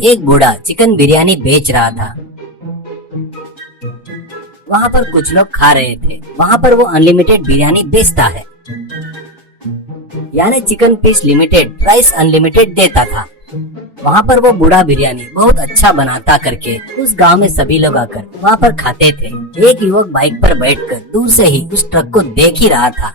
एक बूढ़ा चिकन बिरयानी बेच रहा था। वहाँ पर कुछ लोग खा रहे थे। वहाँ पर वो अनलिमिटेड बिरयानी बेचता है, यानी chicken piece limited, price unlimited देता था। वहाँ पर वो बूढ़ा बिरयानी बहुत अच्छा बनाता करके उस गांव में सभी लोग आकर वहाँ पर खाते थे। एक युवक बाइक पर बैठकर दूर से ही उस ट्रक को देख ही रहा था।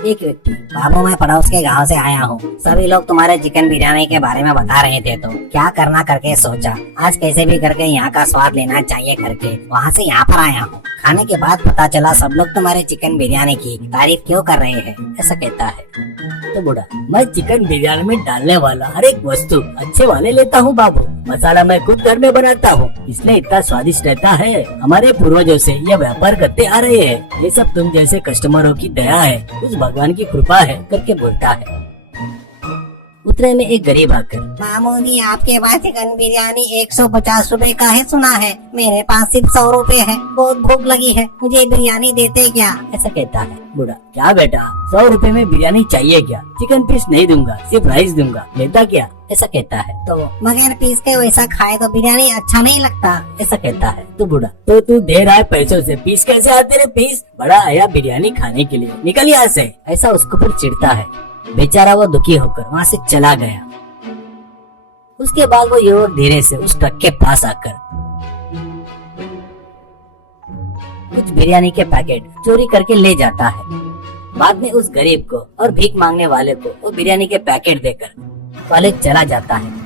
एक व्यक्ति, बाबू मैं पड़ोस के गांव से आया हूँ, सभी लोग तुम्हारे चिकन बिरयानी के बारे में बता रहे थे, तो क्या करना करके सोचा आज कैसे भी करके यहाँ का स्वाद लेना चाहिए करके वहाँ से यहाँ पर आया हूँ। खाने के बाद पता चला सब लोग तुम्हारे चिकन बिरयानी की तारीफ क्यों कर रहे हैं, ऐसा कहता है। तो बूढ़ा, मैं चिकन बिरयानी में डालने वाला हर एक वस्तु अच्छे वाले लेता हूँ बाबू। मसाला मैं खुद घर में बनाता हूँ, इसलिए इतना स्वादिष्ट रहता है। हमारे पूर्वजों से यह व्यापार करते आ रहे हैं। ये सब तुम जैसे कस्टमरों की दया है, उस भगवान की कृपा है करके बोलता है। उतने में एक गरीब आकर, मामूली आपके पास चिकन बिरयानी 150 रुपए का है सुना है, मेरे पास सिर्फ 100 रुपए है, बहुत भूख लगी है, मुझे बिरयानी देते क्या, ऐसा कहता है। बूढ़ा, क्या बेटा 100 रुपए में बिरयानी चाहिए क्या? चिकन पीस नहीं दूंगा, सिर्फ राइस दूंगा, लेता क्या, ऐसा कहता है। तो बगैर पीस के वैसा खाए तो बिरयानी अच्छा नहीं लगता, ऐसा कहता है। तो बूढ़ा, तो तू दे रहा है पैसों से, पीस कैसे आते रे? पीस बड़ा आया बिरयानी खाने के लिए, निकल यहाँ से, ऐसा उसके ऊपर चिढ़ता है। बेचारा वो दुखी होकर वहाँ से चला गया। उसके बाद वो युवक धीरे से उस ट्रक के पास आकर कुछ बिरयानी के पैकेट चोरी करके ले जाता है। बाद में उस गरीब को और भीख मांगने वाले को वो बिरयानी के पैकेट देकर कॉलेज चला जाता है।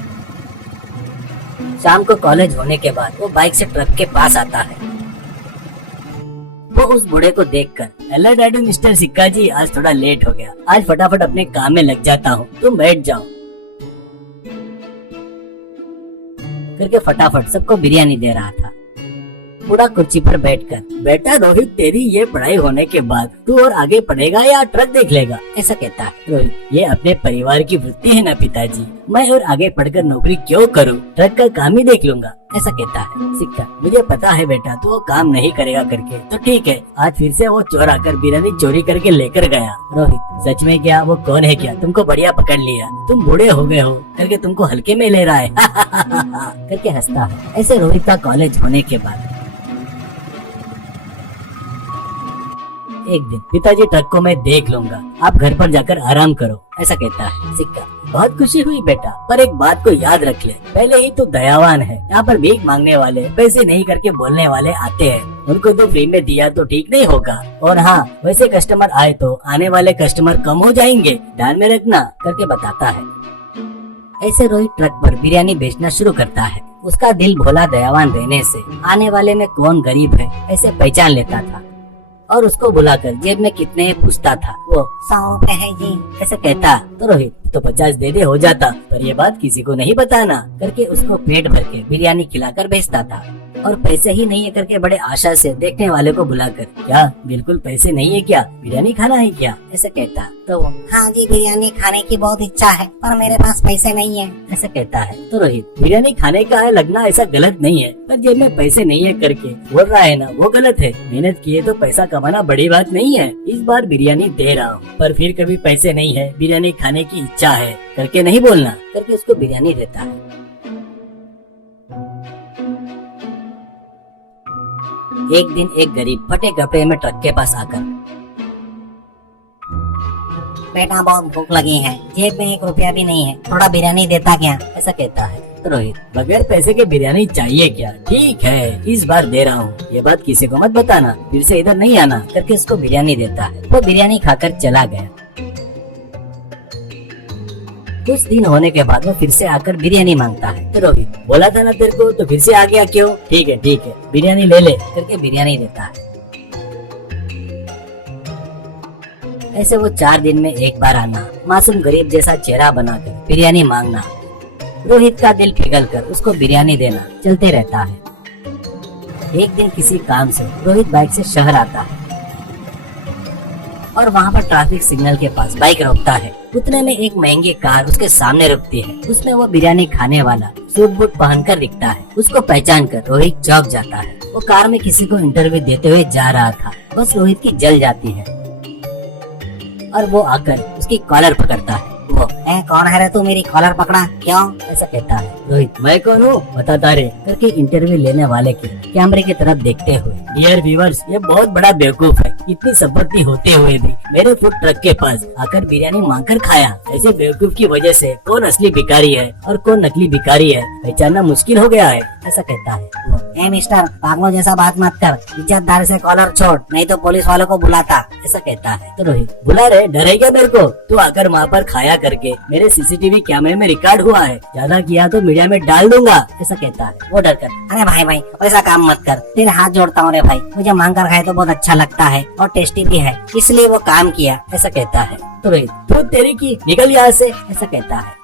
शाम को कॉलेज होने के बाद वो बाइक से ट्रक के पास आता है। वो उस बूढ़े को देखकर, हेलो डैडी मिस्टर सिक्का जी, आज थोड़ा लेट हो गया, आज फटाफट अपने काम में लग जाता हूँ, तुम बैठ जाओ करके फटाफट सबको बिरयानी दे रहा था। बूढ़ा कुर्सी पर बैठकर, बेटा रोहित, तेरी ये पढ़ाई होने के बाद तू और आगे पढ़ेगा या ट्रक देख लेगा, ऐसा कहता है। रोहित, ये अपने परिवार की वृत्ति है ना पिताजी, मैं और आगे पढ़कर नौकरी क्यों करूं, ट्रक का काम ही देख लूंगा, ऐसा कहता है। सिक्का, मुझे पता है बेटा तू वो काम नहीं करेगा करके, तो ठीक है, आज फिर से वो चोर आकर बिरयानी चोरी करके लेकर गया। रोहित, सच में क्या? वो कौन है क्या? तुमको बढ़िया पकड़ लिया, तुम बूढ़े हो गए हो करके तुमको हल्के में ले रहा है करके हंसता है। ऐसे रोहित का कॉलेज होने के बाद एक दिन, पिताजी ट्रक को मैं देख लूंगा, आप घर पर जाकर आराम करो, ऐसा कहता है। सिक्का, बहुत खुशी हुई बेटा, पर एक बात को याद रख ले, पहले ही तो दयावान है, यहाँ पर भीख मांगने वाले, पैसे नहीं करके बोलने वाले आते हैं, उनको तो फ्री में दिया तो ठीक नहीं होगा, और हाँ वैसे कस्टमर आए तो आने वाले कस्टमर कम हो जाएंगे, ध्यान में रखना करके बताता है। ऐसे रोहित ट्रक पर बिरयानी बेचना शुरू करता है। उसका दिल भोला दयावान रहने से आने वाले में कौन गरीब है ऐसे पहचान लेता था, और उसको बुलाकर जेब में कितने पूछता था। वो 100 रुपए है जी, ऐसे कहता तो रोहित तो 50 दे दे हो जाता, पर ये बात किसी को नहीं बताना करके उसको पेट भर के बिरयानी खिलाकर बेचता था। और पैसे ही नहीं है करके बड़े आशा से देखने वाले को बुलाकर, क्या बिल्कुल पैसे नहीं है क्या, बिरयानी खाना है क्या, ऐसे कहता। तो वो, हाँ जी बिरयानी खाने की बहुत इच्छा है, पर मेरे पास पैसे नहीं है, ऐसा कहता है। तो रोहित, बिरयानी खाने का है लगना ऐसा गलत नहीं है, पर जेब में पैसे नहीं है करके बोल रहा है ना, वो गलत है। मेहनत किए तो पैसा कमाना बड़ी बात नहीं है, इस बार बिरयानी दे रहा हूँ, पर फिर कभी पैसे नहीं है, बिरयानी खाने की इच्छा है करके नहीं बोलना करके उसको बिरयानी देता है। एक दिन एक गरीब फटे कपड़े में ट्रक के पास आकर, बेटा बहुत भूख लगी है, जेब में 1 रुपया भी नहीं है, थोड़ा बिरयानी देता क्या, ऐसा कहता है। तो रोहित, बगैर पैसे के बिरयानी चाहिए क्या? ठीक है, इस बार दे रहा हूँ, ये बात किसी को मत बताना, फिर से इधर नहीं आना करके उसको बिरयानी देता है। वो बिरयानी खाकर चला गया। कुछ दिन होने के बाद वो फिर से आकर बिरयानी मांगता है। तो रोहित, बोला था ना तेरे को, तो फिर से आ गया क्यों? ठीक है बिरयानी ले ले करके बिरयानी देता है। ऐसे वो 4 दिन में एक बार आना, मासूम गरीब जैसा चेहरा बनाकर बिरयानी मांगना, रोहित का दिल पिघल कर उसको बिरयानी देना चलते रहता है। एक दिन किसी काम से रोहित बाइक से शहर आता है और वहाँ पर ट्रैफिक सिग्नल के पास बाइक रोकता है। उतने में एक महंगी कार उसके सामने रुकती है। उसमें वो बिरयानी खाने वाला सूट बूट पहनकर दिखता है। उसको पहचान कर रोहित चौंक जाता है। वो कार में किसी को इंटरव्यू देते हुए जा रहा था, बस रोहित की जल जाती है और वो आकर उसकी कॉलर पकड़ता है। वो कौन है रे तू, मेरी कॉलर पकड़ा क्यों? ऐसा कहता है रोहित। मैं कौन हूँ बताता रे करके इंटरव्यू लेने वाले के कैमरे की तरफ देखते हुए, डियर व्यूअर्स, ये बहुत बड़ा बेवकूफ है, इतनी संपत्ति होते हुए भी मेरे फूड ट्रक के पास आकर बिरयानी मांगकर खाया। ऐसे बेवकूफ की वजह से कौन असली भिखारी है और कौन नकली भिखारी है पहचानना मुश्किल हो गया है। ऐसा कहता है वो। मिस्टर, पागलों जैसा बात मत कर, इज्जतदार से कॉलर छोड़, नहीं तो पुलिस वालों को बुलाता। ऐसा कहता है तो रोहित, बुला रहे, डरेगा मेरे को? तू आकर वहाँ पर खाया करके मेरे सीसीटीवी कैमरे में रिकॉर्ड हुआ है, ज्यादा किया तो मीडिया में डाल दूंगा। ऐसा कहता है वो डर कर। अरे भाई ऐसा काम मत कर, तेरे हाथ जोड़ता हूँ रे भाई, मुझे मांग कर खाए तो बहुत अच्छा लगता है और टेस्टी भी है, इसलिए वो काम किया। ऐसा कहता है तो रोहित, तू तेरी की निकल यहाँ से। ऐसा कहता है।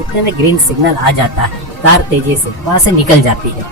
इतने में ग्रीन सिग्नल आ जाता है, कार तेजी से वहाँ से निकल जाती है।